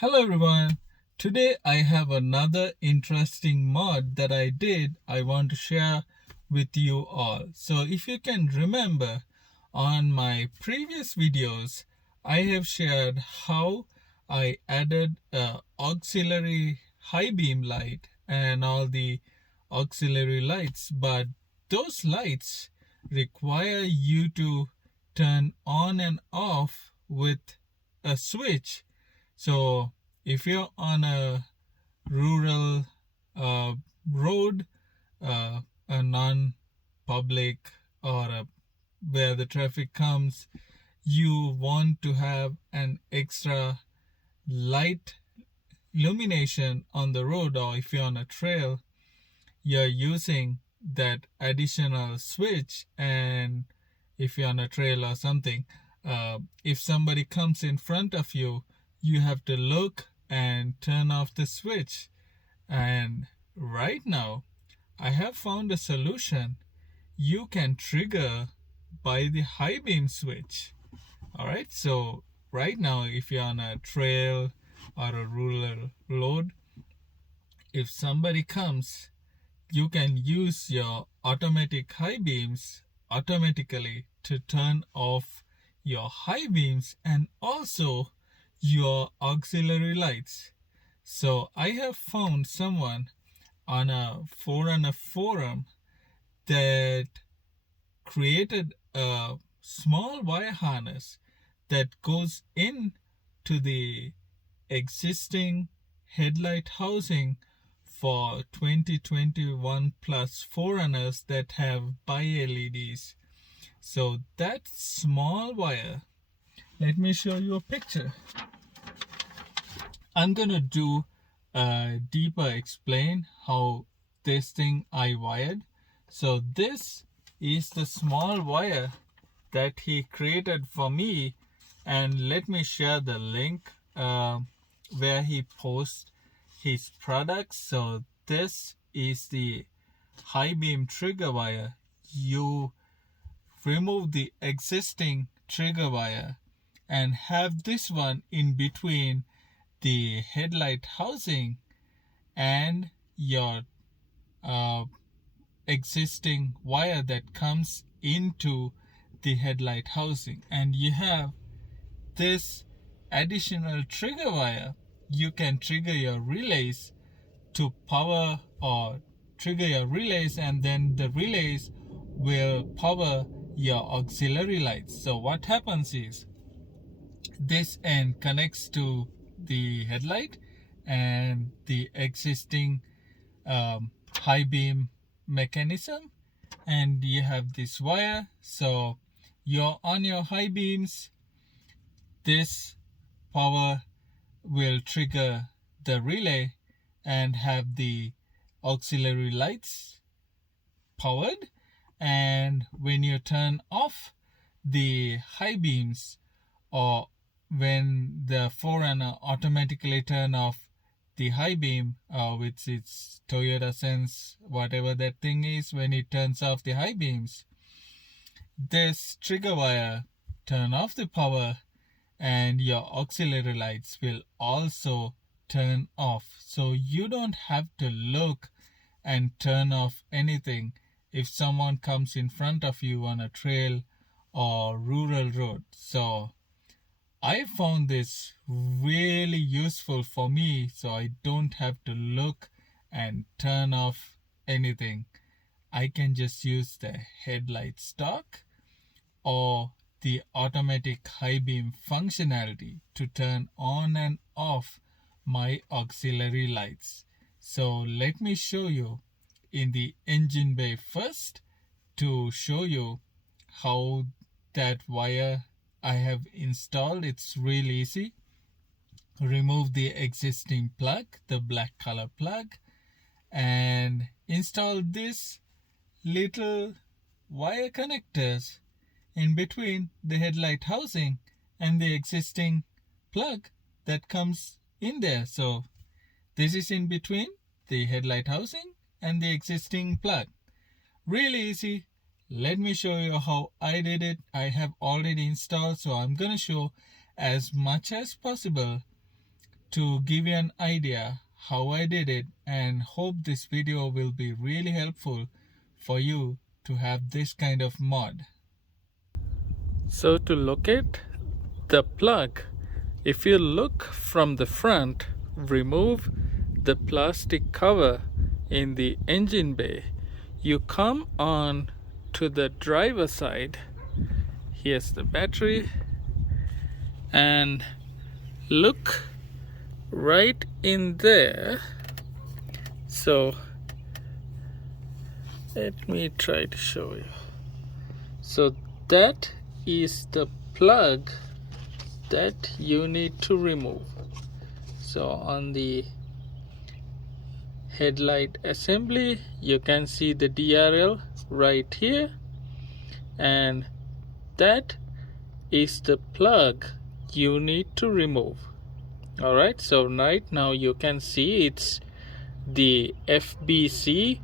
Hello everyone. Today I have another interesting mod that I want to share with you all. So if you can remember, on my previous videos I have shared how I added auxiliary high beam light and all the auxiliary lights, but those lights require you to turn on and off with a switch. So if you're on a rural uh, road, a non-public, or where the traffic comes, you want to have an extra light illumination on the road, or if you're on a trail, you're using that additional switch. And if you're on a trail or something, if somebody comes in front of you, you have to look and turn off the switch. And right now I have found a solution. You can trigger by the high beam switch. All right, so right now if you're on a trail or a rural road, if somebody comes, you can use your automatic high beams automatically to turn off your high beams and also your auxiliary lights. So I have found someone on a 4runner forum that created a small wire harness that goes in to the existing headlight housing for 2021 plus 4runners that have bi-LEDs. So that small wire, let me show you a picture. I'm gonna do a deeper explain how this thing I wired. So this is the small wire that he created for me, and let me share the link where he posts his products. So this is the high beam trigger wire. You remove the existing trigger wire and have this one in between the headlight housing and your existing wire that comes into the headlight housing, and you have this additional trigger wire. You can trigger your relays to power, or trigger your relays, and then the relays will power your auxiliary lights. So what happens is this end connects to the headlight and the existing high beam mechanism, and you have this wire. So you're on your high beams, this power will trigger the relay and have the auxiliary lights powered, and when you turn off the high beams, or when the 4runner automatically turn off the high beam with its Toyota Sense, whatever that thing is, when it turns off the high beams, this trigger wire turn off the power and your auxiliary lights will also turn off. So you don't have to look and turn off anything if someone comes in front of you on a trail or rural road. So I found this really useful for me, so I don't have to look and turn off anything. I can just use the headlight stock or the automatic high beam functionality to turn on and off my auxiliary lights. So let me show you in the engine bay first to show you how that wire I have installed. It's really easy. Remove the existing plug, the black color plug, and install this little wire connectors in between the headlight housing and the existing plug that comes in there. So this is in between the headlight housing and the existing plug. Really easy. Let me show you how I did it. I have already installed, so I'm gonna show as much as possible to give you an idea how I did it, and hope this video will be really helpful for you to have this kind of mod. So to locate the plug, if you look from the front, remove the plastic cover in the engine bay. You come on to the driver side. Here's the battery, and look right in there. So let me try to show you. So that is the plug that you need to remove. So on the headlight assembly, you can see the DRL right here, and that is the plug you need to remove. Alright, so right now you can see it's the FBC,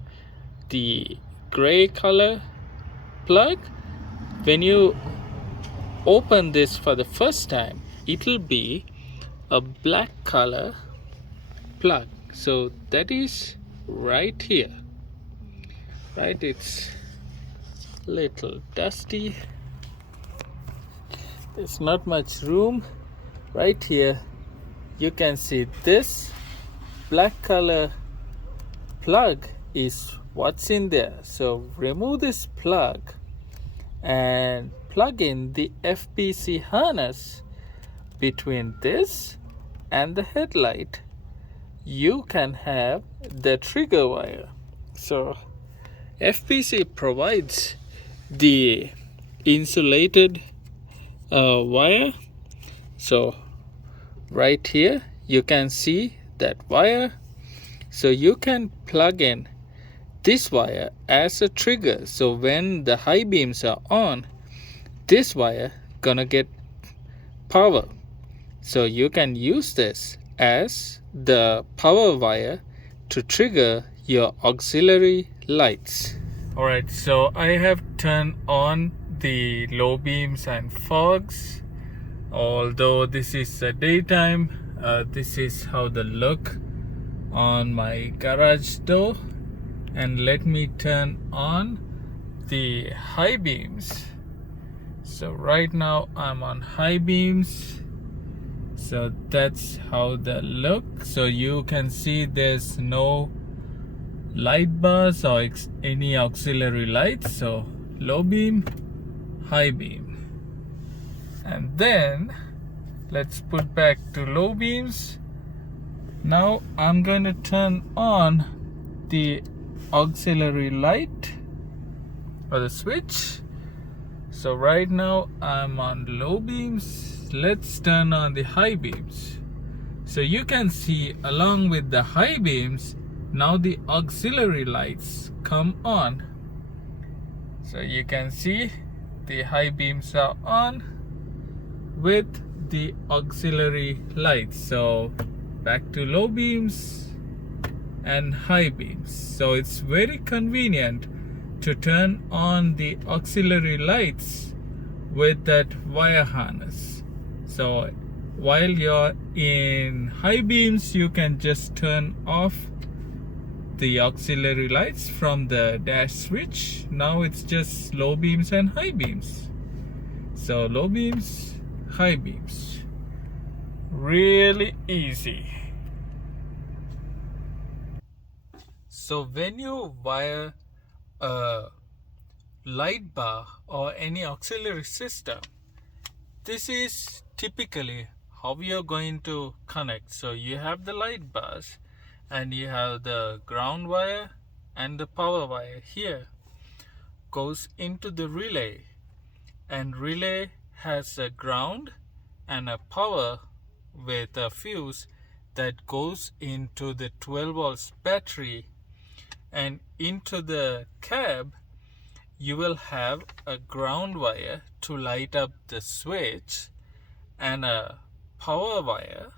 the gray color plug. When you open this for the first time, it will be a black color plug. So that is right here. Right, it's little dusty. There's not much room. Right here you can see this black color plug is what's in there. So remove this plug and plug in the FBC harness between this and the headlight. You can have the trigger wire. So FBC provides the insulated wire. So right here you can see that wire. So you can plug in this wire as a trigger. So when the high beams are on, this wire gonna get power. So you can use this as the power wire to trigger your auxiliary lights. Alright, so I have turned on the low beams and fogs. Although this is a daytime, this is how they look on my garage door. And let me turn on the high beams. So right now I'm on high beams. So that's how they look. So you can see there's no light bars or any auxiliary lights. So low beam, high beam. And then let's put back to low beams. Now I'm going to turn on the auxiliary light or the switch. So right now I'm on low beams. Let's turn on the high beams. So you can see along with the high beams, now the auxiliary lights come on. So you can see the high beams are on with the auxiliary lights. So back to low beams and high beams. So it's very convenient to turn on the auxiliary lights with that wire harness. So while you're in high beams, you can just turn off the auxiliary lights from the dash switch. Now it's just low beams and high beams. So low beams, high beams. Really easy. So when you wire a light bar or any auxiliary system, this is typically how you're going to connect. So you have the light bars and you have the ground wire and the power wire here goes into the relay, and relay has a ground and a power with a fuse that goes into the 12 volts battery, and into the cab you will have a ground wire to light up the switch and a power wire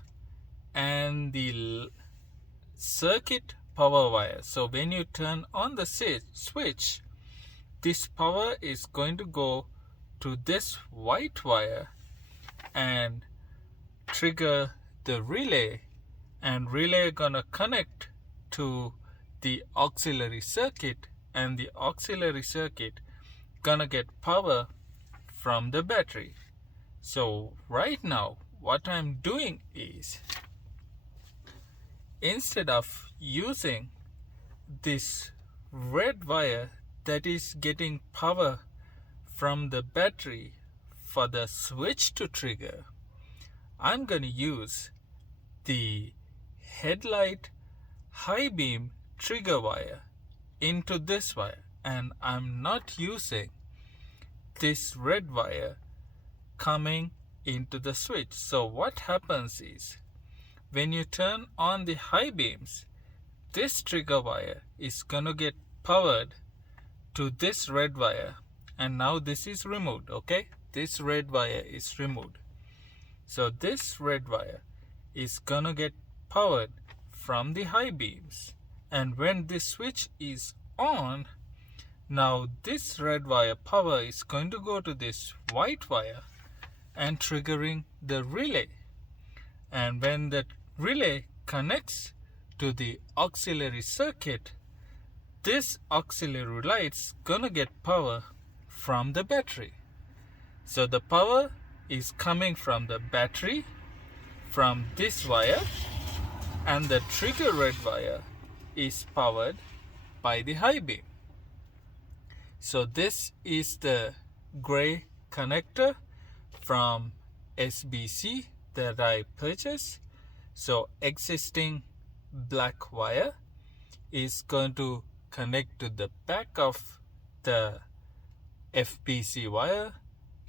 and the circuit power wire. So when you turn on the switch, this power is going to go to this white wire and trigger the relay and relay gonna connect to the auxiliary circuit, and the auxiliary circuit gonna get power from the battery. So right now what I'm doing is, instead of using this red wire that is getting power from the battery for the switch to trigger, I'm going to use the headlight high beam trigger wire into this wire, and I'm not using this red wire coming into the switch. So what happens is, when you turn on the high beams, this trigger wire is gonna get powered to this red wire, and now this is removed. Okay, this red wire is removed. So this red wire is gonna get powered from the high beams, and when this switch is on, now this red wire power is going to go to this white wire and triggering the relay. And when that relay connects to the auxiliary circuit, this auxiliary light's gonna get power from the battery. So the power is coming from the battery, from this wire, and the trigger red wire is powered by the high beam. So this is the gray connector from FBC that I purchased. So existing black wire is going to connect to the back of the FBC wire,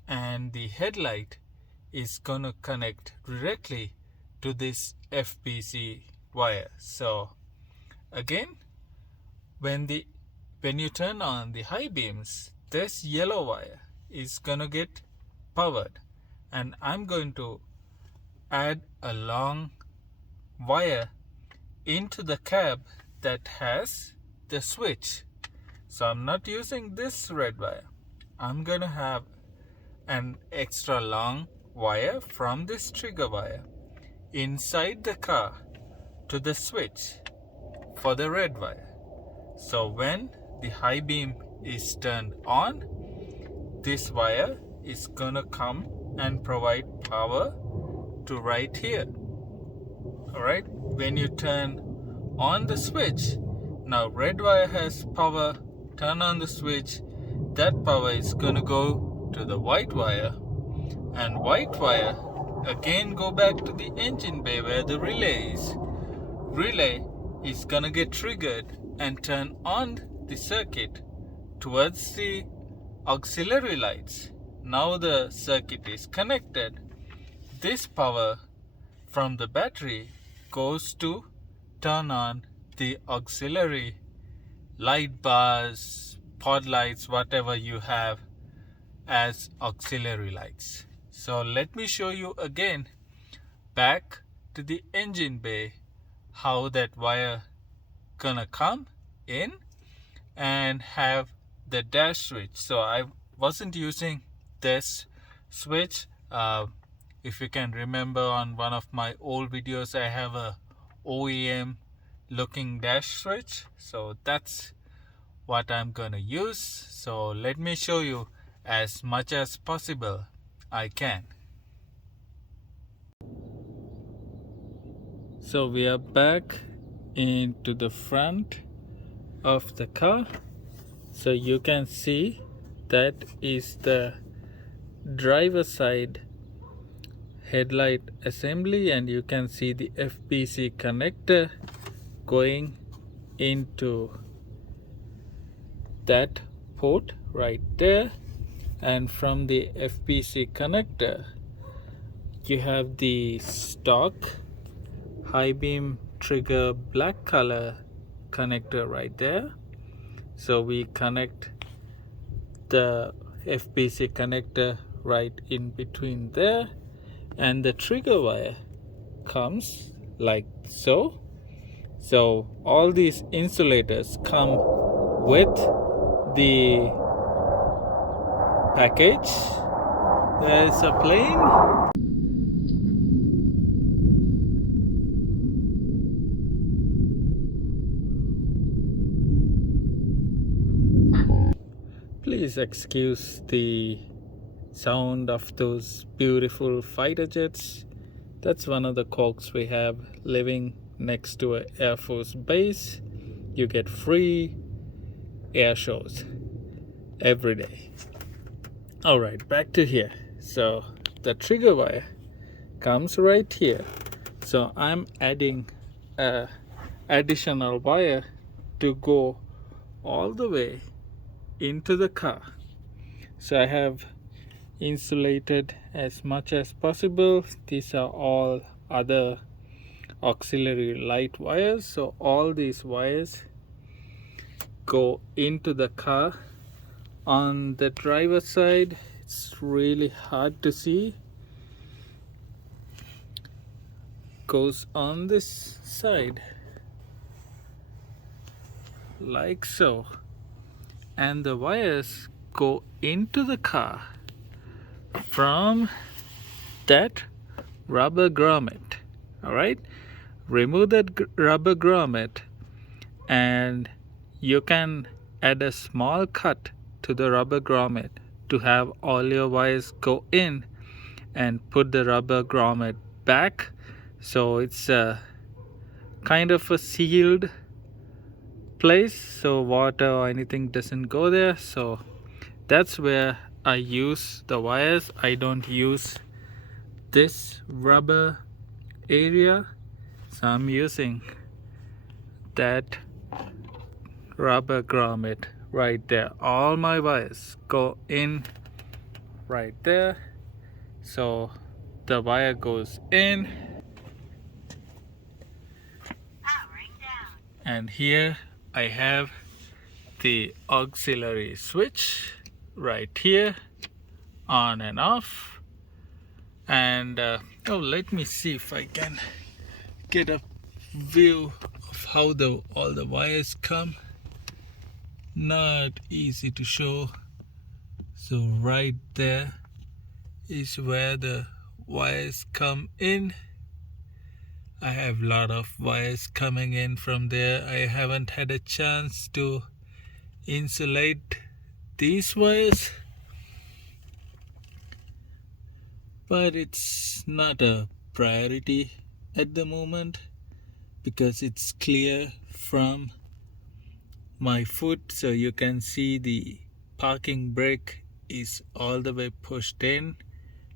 and the headlight is going to connect directly to this FBC wire. So again, when you turn on the high beams, this yellow wire is gonna get powered, and I'm going to add a long wire into the cab that has the switch. So I'm not using this red wire. I'm gonna have an extra long wire from this trigger wire inside the car to the switch for the red wire. So when the high beam is turned on, this wire is gonna come and provide power to right here. Alright, when you turn on the switch, now red wire has power, turn on the switch, that power is gonna go to the white wire, and white wire again go back to the engine bay where the relay is. Relay is gonna get triggered and turn on the circuit towards the auxiliary lights. Now the circuit is connected. This power from the battery goes to turn on the auxiliary light bars, pod lights, whatever you have as auxiliary lights. So let me show you again back to the engine bay how that wire gonna come in and have the dash switch. So I wasn't using this switch. If you can remember, on one of my old videos I have a OEM looking dash switch, so that's what I'm gonna use. So let me show you as much as possible I can. So we are back into the front of the car. So you can see that is the driver side headlight assembly, and you can see the FBC connector going into that port right there. And from the FBC connector you have the stock high beam trigger black color connector right there. So we connect the FBC connector right in between there, and the trigger wire comes like so. So all these insulators come with the package. There's a plane. Please excuse the sound of those beautiful fighter jets. That's one of the quirks we have living next to an Air Force base. You get free air shows every day. Alright, back to here. So the trigger wire comes right here. So I'm adding a additional wire to go all the way into the car. So I have insulated as much as possible. These are all other auxiliary light wires. So all these wires go into the car. On the driver's side, it's really hard to see. Goes on this side like so, and the wires go into the car from that rubber grommet. All right, remove that rubber grommet and you can add a small cut to the rubber grommet to have all your wires go in, and put the rubber grommet back so it's a kind of a sealed place so water or anything doesn't go there. So that's where I use the wires. I don't use this rubber area, so I'm using that rubber grommet right there. All my wires go in right there, so the wire goes in, and here I have the auxiliary switch right here, on and off. And oh, let me see if I can get a view of how all the wires come. Not easy to show. So right there is where the wires come in. I have a lot of wires coming in from there. I haven't had a chance to insulate these wires, but it's not a priority at the moment because it's clear from my foot. So you can see the parking brake is all the way pushed in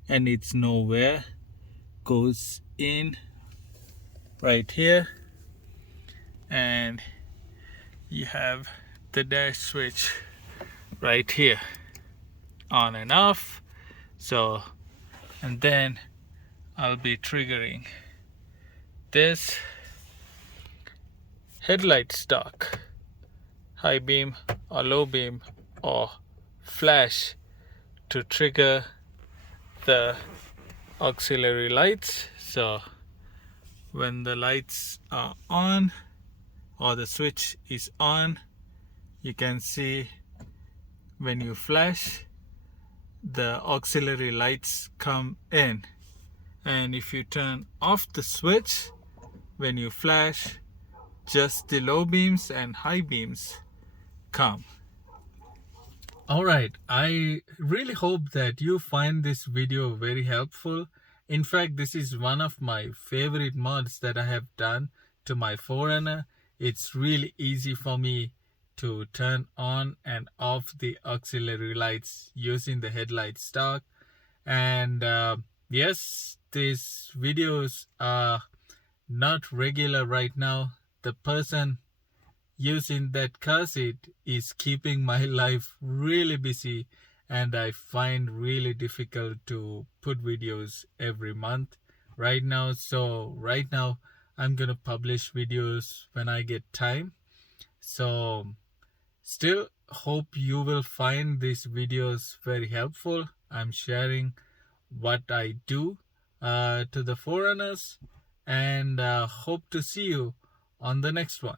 and it's nowhere, goes in right here, and you have the dash switch right here, on and off. So, and then I'll be triggering this headlight stock, high beam or low beam or flash, to trigger the auxiliary lights. So when the lights are on or the switch is on, you can see when you flash, the auxiliary lights come in, and if you turn off the switch, when you flash, just the low beams and high beams come. Alright, I really hope that you find this video very helpful. In fact, this is one of my favorite mods that I have done to my 4runner. It's really easy for me to turn on and off the auxiliary lights using the headlight stock. And yes, these videos are not regular right now. The person using that car seat is keeping my life really busy, and I find really difficult to put videos every month right now. So right now I'm gonna publish videos when I get time. So still hope you will find these videos very helpful. I'm sharing what I do to the 4runners, and hope to see you on the next one.